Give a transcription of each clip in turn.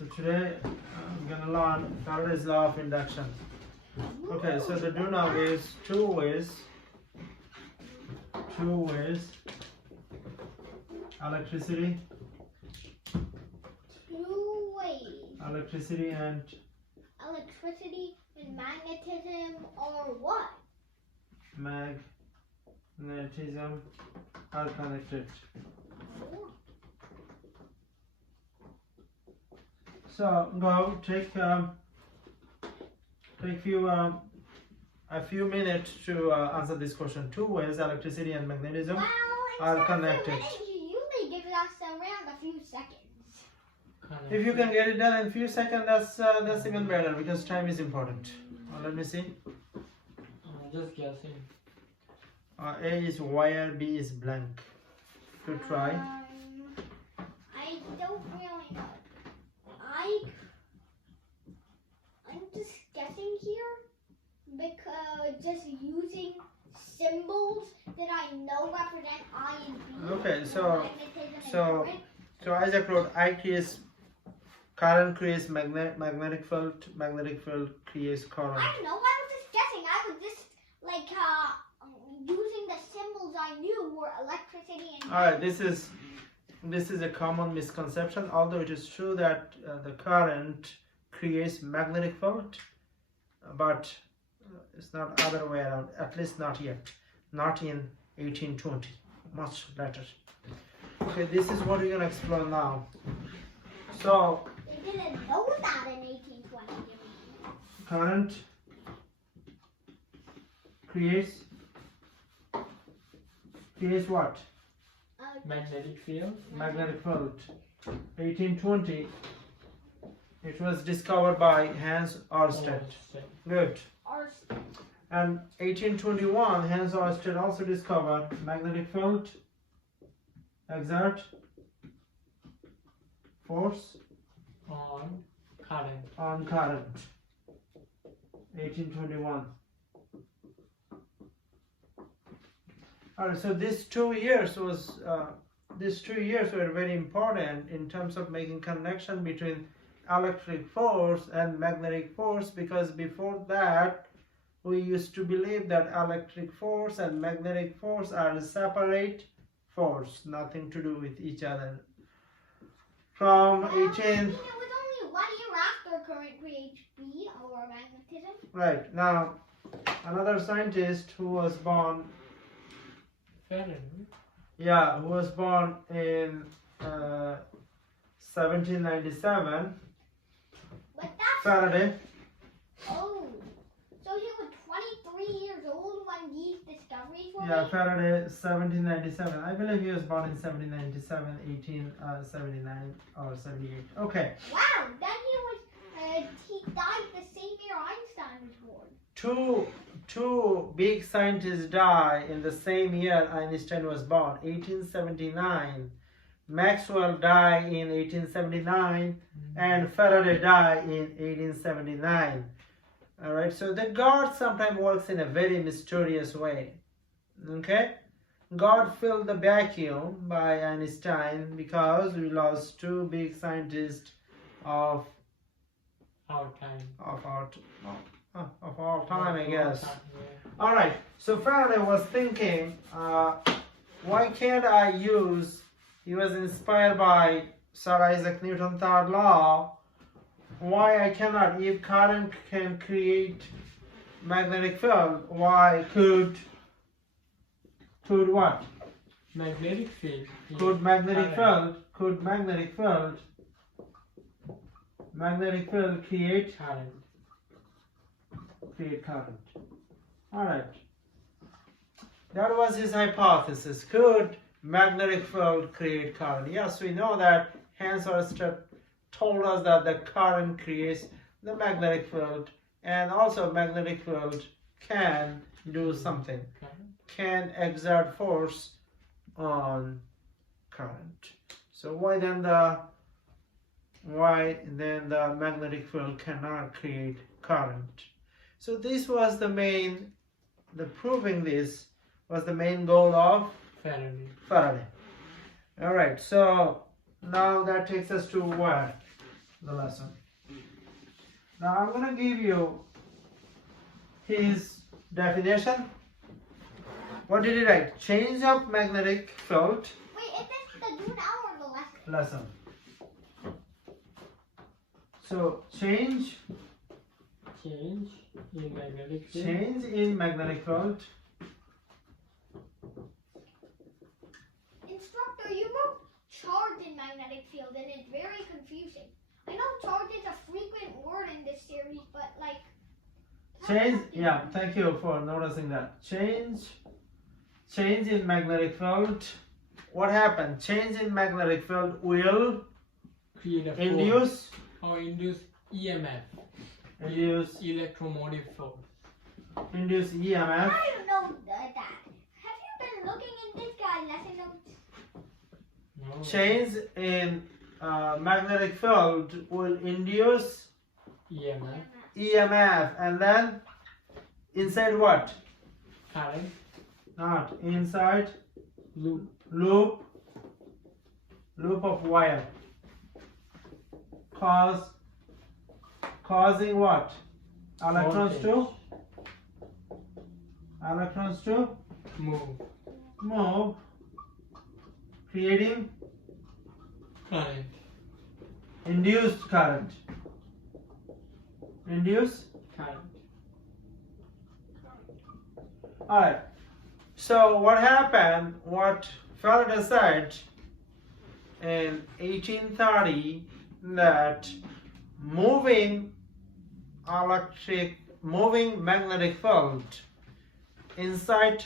So today I'm gonna learn Faraday's law of induction. Okay, so the do now is two ways electricity and electricity and magnetism or what? Magnetism are connected. So go take a few minutes to answer this question. Two ways electricity and magnetism are connected. You usually give us around a few seconds. If you can get it done in a few seconds, that's even better because time is important. Let me see. Just guessing. A is wire, B is blank. Good try. I don't really know. I'm just guessing here because just using symbols that I know represent I and B. Okay, so Isaac wrote I creates current, creates magnetic field creates current. I don't know. I was just guessing. I was just like using the symbols I knew were electricity and. All right, this is a common misconception. Although it is true that the current creates magnetic field, but it's not other way around. At least not yet. Not in 1820. Much later. Okay, this is what we're gonna explore now. So. They didn't know that in 1820. Current creates what? Magnetic field. Magnetic field. 1820. It was discovered by Hans Ørsted. Good. And 1821, Hans Ørsted also discovered magnetic field exert force On current. on current. 1821. Alright, so these 2 years were very important in terms of making connection between electric force and magnetic force, because before that we used to believe that electric force and magnetic force are separate force, nothing to do with each other. From 18 It was only 1 year after current creates B or magnetism. Right, now another scientist who was born Faraday. who was born in 1797, But that's. Faraday. Oh. So he was 23 years old when these discoveries were Yeah, made? Faraday, 1797. I believe he was born in 1797, 1879 or 78. Okay. Wow, then he died the same year Einstein was born. Two big scientists die in the same year Einstein was born, 1879. Maxwell died in 1879 and Faraday died in 1879. All right, so the God sometimes works in a very mysterious way. Okay, God filled the vacuum by Einstein because we lost two big scientists of Our time. of all time, I guess. Time, yeah. All right, so Faraday was thinking, why can't I use? He was inspired by Sir Isaac Newton's third law. Why I cannot? If current can create magnetic field, why could what? Magnetic field. Could magnetic Current. field? Could magnetic field create Current. current? All right. That was his hypothesis. Could magnetic field create current? Yes, we know that Hans Ørsted told us that the current creates the magnetic field, and also magnetic field can do something, can exert force on current. So why then the magnetic field cannot create current? So this was proving this was the main goal of Faraday. All right, so now that takes us to where? the lesson. Now I'm going to give you his definition. What did he write? Change of magnetic field. Wait, is this the do now or the lesson? Lesson. So change in magnetic field. change in magnetic field. Instructor, you wrote charge in magnetic field and it's very confusing. I know charge is a frequent word in this series, but like... Change, yeah, thank you for noticing that. Change in magnetic field. What happened? Change in magnetic field will Create a induce force or induce EMF. induce Electromotive force. EMF. I don't know that. Have you been looking in this guy's lesson notes? No. Change in magnetic field will induce EMF. EMF, and then inside what? Current. Not inside Loop. loop of wire. Causing what? Electrons to move, creating Current. induced current. Current. Alright. So what happened, what Faraday said in 1830, that moving magnetic field inside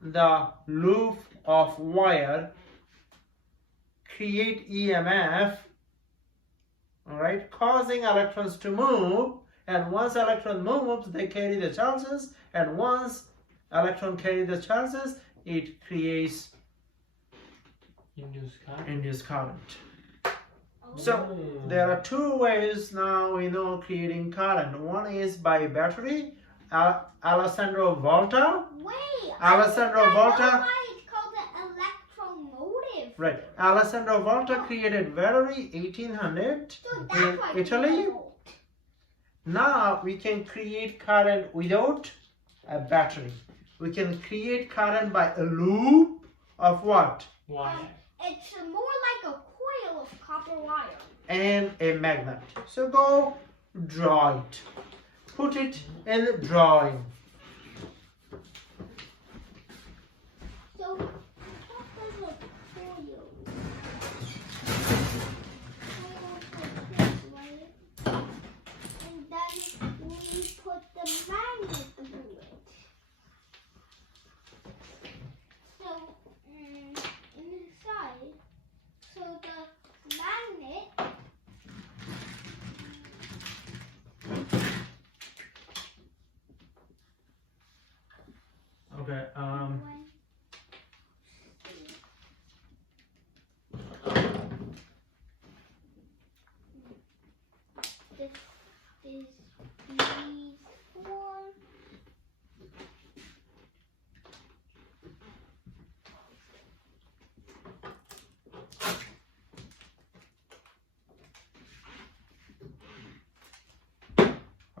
the loop of wire create EMF, alright, causing electrons to move, and once electron moves, they carry the charges, and once electron carry the charges, it creates induced current. So there are two ways now we know creating current. One is by battery. Alessandro Volta. Wait, Alessandro I know Volta. why it's called the electromotive. Right. Alessandro Volta created battery 1800 So in that's why it's Italy. called. Now we can create current without a battery. We can create current by a loop of what? Wire. It's more like a coil of copper wire. And a magnet. So go draw it. Put it in the drawing. So, what does a coil? And then we put the magnet through it. So, inside, so the magnet Okay. This is these four.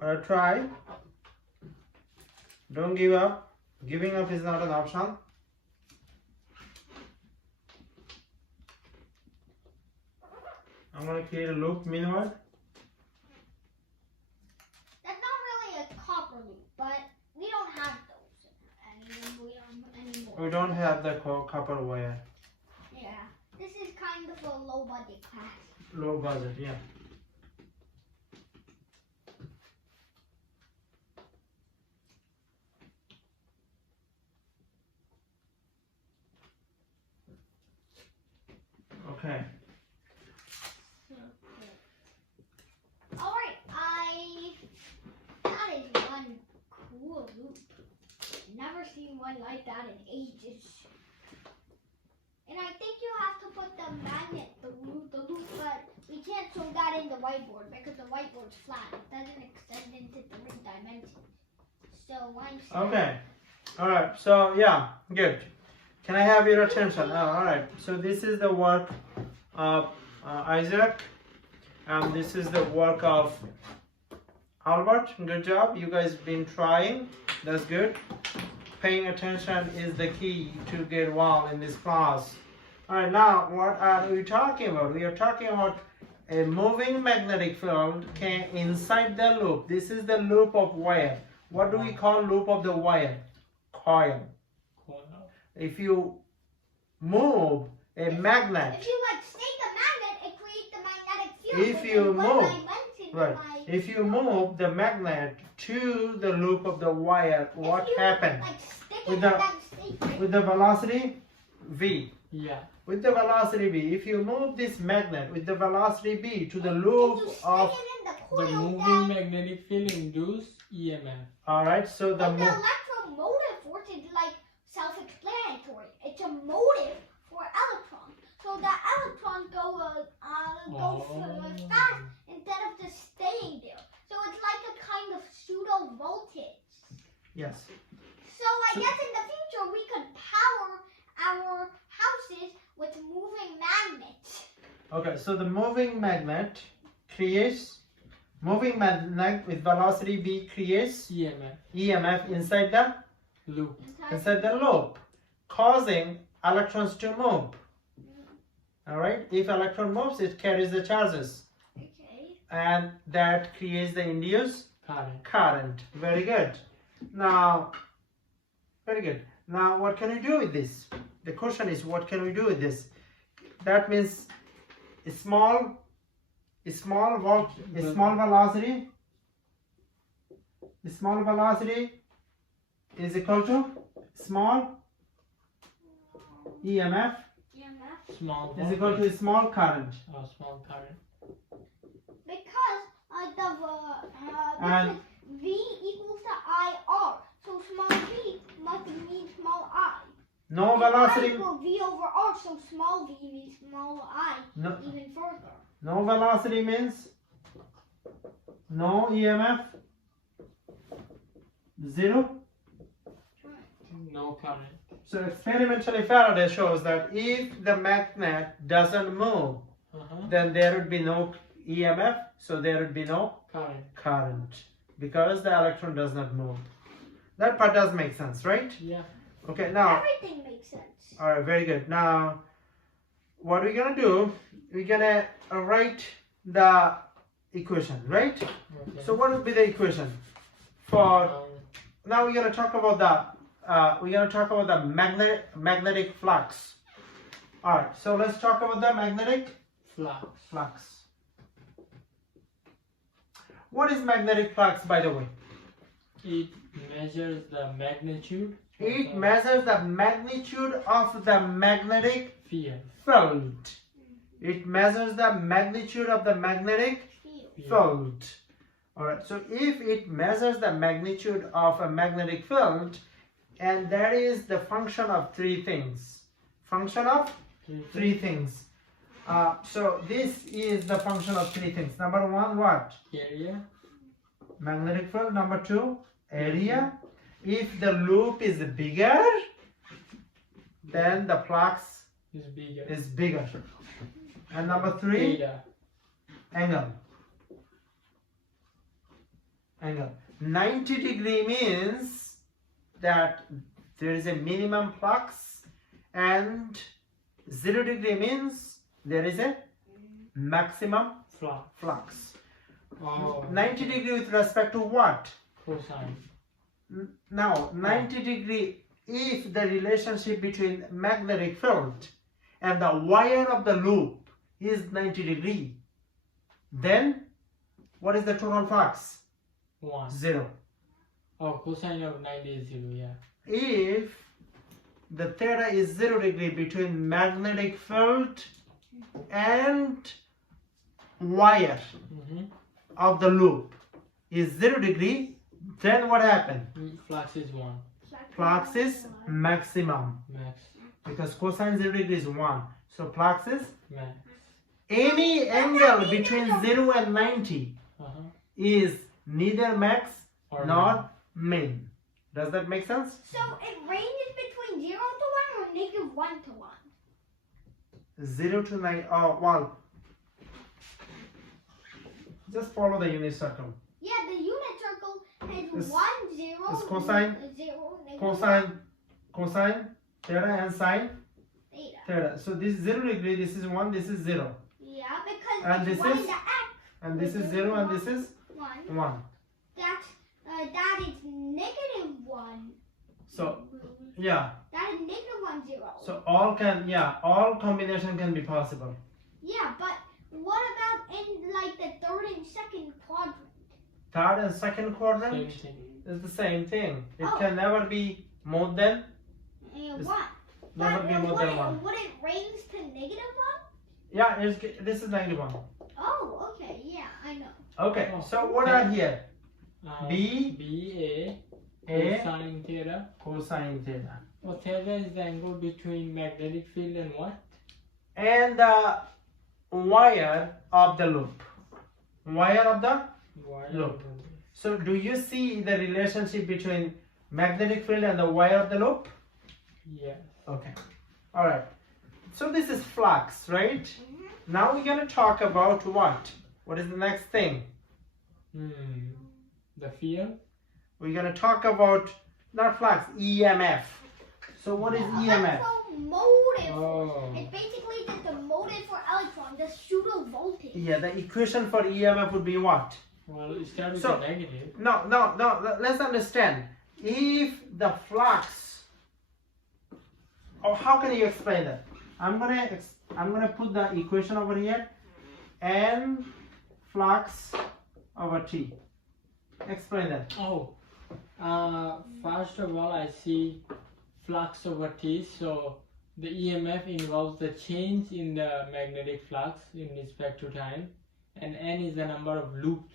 Alright, try. Don't give up. Giving up is not an option. I'm going to create a loop meanwhile. That's not really a copper loop, but we don't have those anymore. We don't have the copper wire. Yeah, this is kind of a low budget class. Low budget, yeah. Okay. Alright, that is one cool loop. Never seen one like that in ages. And I think you have to put the magnet through the loop, but we can't show that in the whiteboard because the whiteboard's flat. It doesn't extend into 3 dimensions. So Okay. Alright, so yeah, good. Can I have your attention? Alright, so this is the work of Isaac. And this is the work of Albert. Good job. You guys been trying. That's good. Paying attention is the key to get well in this class. Alright, now what are we talking about? We are talking about a moving magnetic field inside the loop. This is the loop of wire. What do we call loop of the wire? Coil. If you move a magnet, If you like stake a magnet, it creates the magnetic field. If which you is what move, I mentioned in right? my- If you move the magnet to the loop of the wire, what If you, happens? Like stick With it the- and then stake it. With the velocity v. Yeah. With the velocity v, if you move this magnet with the velocity v to the If loop you stick of, it in the The coil, moving then magnetic field induce EMF. alright, so the like the move, electromotive force is like self-explanatory. It's a motive for electrons. So the electrons go fast instead of just staying there. So it's like a kind of pseudo voltage. yes. So I guess in the future we could power our houses with moving magnets. Okay, so the moving magnet with velocity v creates EMF. EMF inside Loop. the loop, causing electrons to move. Alright, if electron moves, it carries the charges, Okay. and that creates the induced Current. current. Very good. Now, very good. Now, what can we do with this? The question is, what can we do with this? That means a small velocity is equal to small EMF EMF. Small is equal to small current. or small current. Because And- because V equals to IR. So small v must mean small I. No And velocity, I equal V over R, so small v means small I no, even further. no velocity means no EMF, zero. No current. So experimentally Faraday shows that if the magnet doesn't move, then there would be no EMF, so there would be no Current. current because the electron does not move. That part does make sense, right? Yeah. Okay, now, Everything makes sense. alright, very good. Now, what we're gonna do, we're gonna write the equation, right? Okay. So what would be the equation for, Um, now we're gonna talk about the magnetic flux. Alright, so let's talk about the magnetic flux. What is magnetic flux, by the way? It measures the magnitude. of It the measures the magnitude of the magnetic field. field. It measures the magnitude of the magnetic Field. field. Alright, so if it measures the magnitude of a magnetic field, and that is the function of three things. Function of three things. So this is the function of three things. Number one, what? Area. Magnetic field. Number two, area. If the loop is bigger, then the flux Is bigger. is bigger. And number three, Theta. angle. 90 degree means that there is a minimum flux, and 0 degree means there is a maximum Flux. flux. Oh. 90 degree with respect to what? Cosine. Now 90 degree, if the relationship between magnetic field and the wire of the loop is 90 degree, then what is the total flux? 1. 0. Oh, cosine of 90 is 0, yeah. If the theta is 0 degree between magnetic field and wire Mm-hmm. of the loop is 0 degree, then what happened? Flux is 1. Flux is maximum, Max. because cosine 0 degree is 1. So flux is Max. any angle between 0 and 90 Uh-huh. is neither max Or nor min. Does that make sense? So it ranges between 0 to 1 or negative 1 to 1. 0 to 9, oh well, Just follow the unit circle. Yeah, the unit circle has It's- 1, 0, it's cosine, 0, negative Cosine, theta, and sine, theta. theta. So this is 0 degree, this is 1, this is 0. Yeah, because And it's this 1 is- in the x. And this is 0 and this is 1. 1. That is negative 1. So, yeah. That is negative 1, 0. So all combination can be possible. Yeah, but what about in like the third and second quadrant? Third and second Same quadrant thing. is the same thing. It Oh. can never be more than, And what? never But be more than 1. would it range to negative 1? Yeah, this is negative 1. Oh, okay, yeah, I know. Okay, so what are here? B, B A, cosine theta. cosine theta. Well, theta is the angle between magnetic field and what? And the wire of the loop. Wire of the Why? Loop. So do you see the relationship between magnetic field and the wire of the loop? Yes. Okay. All right. So this is flux, right? Now we're going to talk about what? What is the next thing? The field? We're going to talk about not flux, EMF. So what is EMF? Electromotive. Oh. It's basically just the motive for electron, the pseudo voltage. Yeah, the equation for EMF would be what? Well, it starts with So- a negative. No. Let's understand. If the flux, or how can you explain that? I'm gonna put the equation over here. N flux over T. Explain that. Oh. First of all, I see flux over T. So the EMF involves the change in the magnetic flux in respect to time, and N is the number of loops.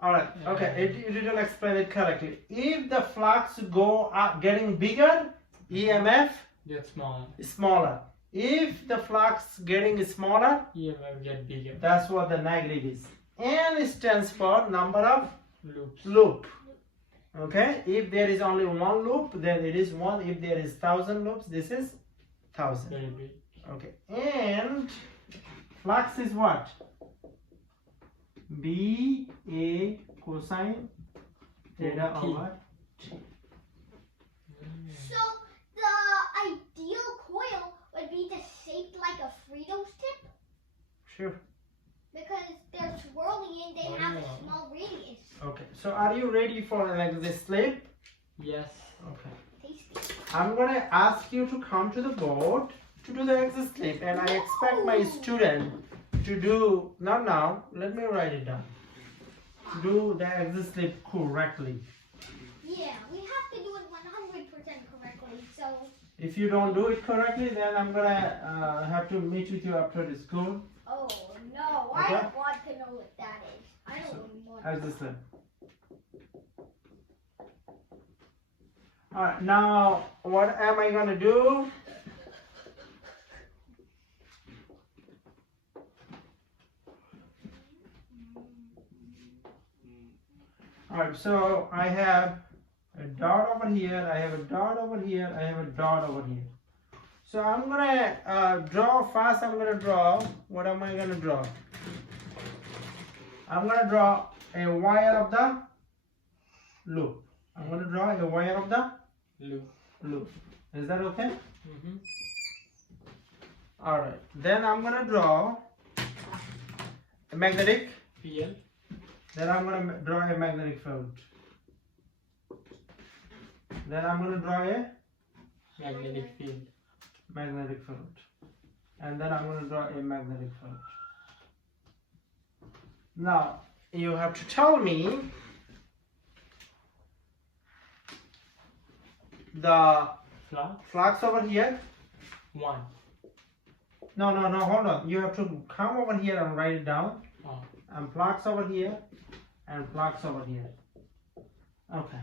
All right. Okay. You didn't explain it correctly. If the flux go up, getting bigger, EMF Get smaller. is smaller. If the flux getting smaller, EMF get bigger. that's what the negative is. N stands for number of Loops. loop. Okay. If there is only one loop, then it is 1. If there is 1,000 loops, this is 1,000. Very big. Okay. And flux is what? B A cosine theta T. over. So the ideal coil would be just shaped like a Fritos tip Sure. because they're swirling and they have a Oh. small radius. Okay. So are you ready for like this slip? Yes. Okay. Tasty. I'm gonna ask you to come to the board to do the exit slip, and I expect my student to do not now. Let me write it down. Do the exit slip correctly. Yeah, we have to do it 100% correctly. So If you don't do it correctly, then I'm gonna have to meet with you after the school. oh no, I Okay. don't want to know what that is. I don't want. Exit slip. All right. Now, what am I gonna do? Alright, so I have a dot over here, I have a dot over here, I have a dot over here. So I'm gonna draw first. I'm gonna draw. What am I gonna draw? I'm gonna draw a wire of the loop. I'm gonna draw a wire of the loop. Is that okay? Mm-hmm. Alright. Then I'm gonna draw a magnetic. Field. Then I'm gonna draw a magnetic field. Then I'm gonna draw a Magnetic field. magnetic field. And then I'm gonna draw a magnetic field. Now you have to tell me the Flux. flux over here. 1. No, hold on. You have to come over here and write it down. Oh. And flux over here and flux over here. Okay.